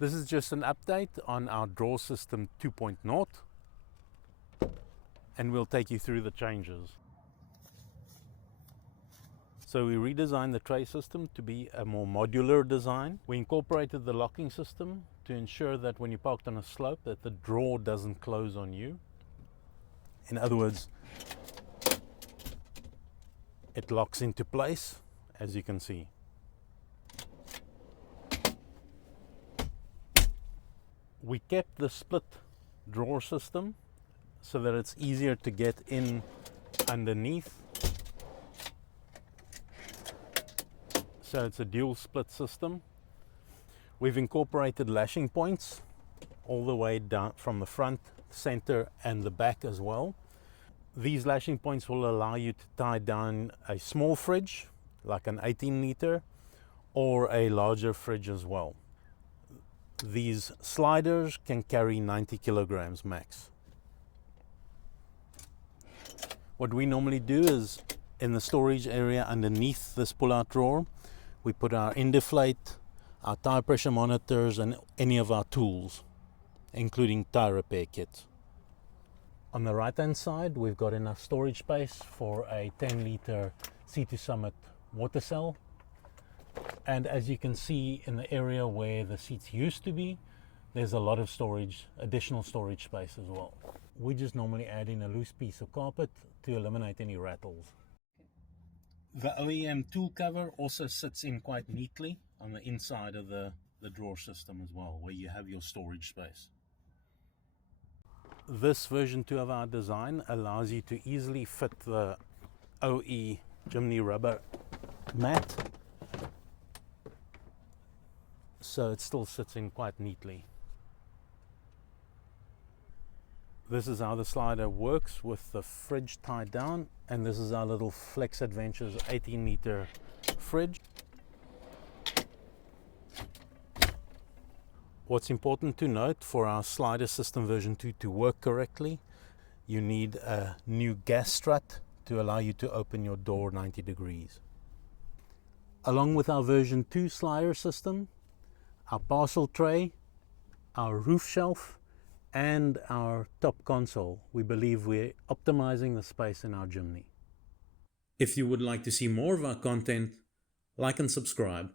This is just an update on our drawer system 2.0, and we'll take you through the changes. So we redesigned the tray system to be a more modular design. We incorporated the locking system to ensure that when you parked on a slope that the drawer doesn't close on you. In other words, it locks into place, as you can see. We kept the split drawer system so that it's easier to get in underneath. So it's a dual split system. We've incorporated lashing points all the way down from the front, center, and the back as well. These lashing points will allow you to tie down a small fridge, like an 18-liter, or a larger fridge as well. These sliders can carry 90 kilograms max. What we normally do is, in the storage area underneath this pull-out drawer, we put our Indiflate, our tire pressure monitors, and any of our tools, including tire repair kits. On the right-hand side, we've got enough storage space for a 10-liter C2 Summit water cell. And as you can see in the area where the seats used to be, there's a lot of storage, additional storage space as well. We just normally add in a loose piece of carpet to eliminate any rattles. The OEM tool cover also sits in quite neatly on the inside of the drawer system as well, where you have your storage space. This version 2 of our design allows you to easily fit the OE Jimny rubber mat, so it still sits in quite neatly. This is how the slider works with the fridge tied down, and this is our little Flex Adventures 18-liter fridge. What's important to note, for our slider system version 2 to work correctly, you need a new gas strut to allow you to open your door 90 degrees. Along with our version 2 slider system, our parcel tray, our roof shelf, and our top console, we believe we're optimizing the space in our Jimny. If you would like to see more of our content, like and subscribe.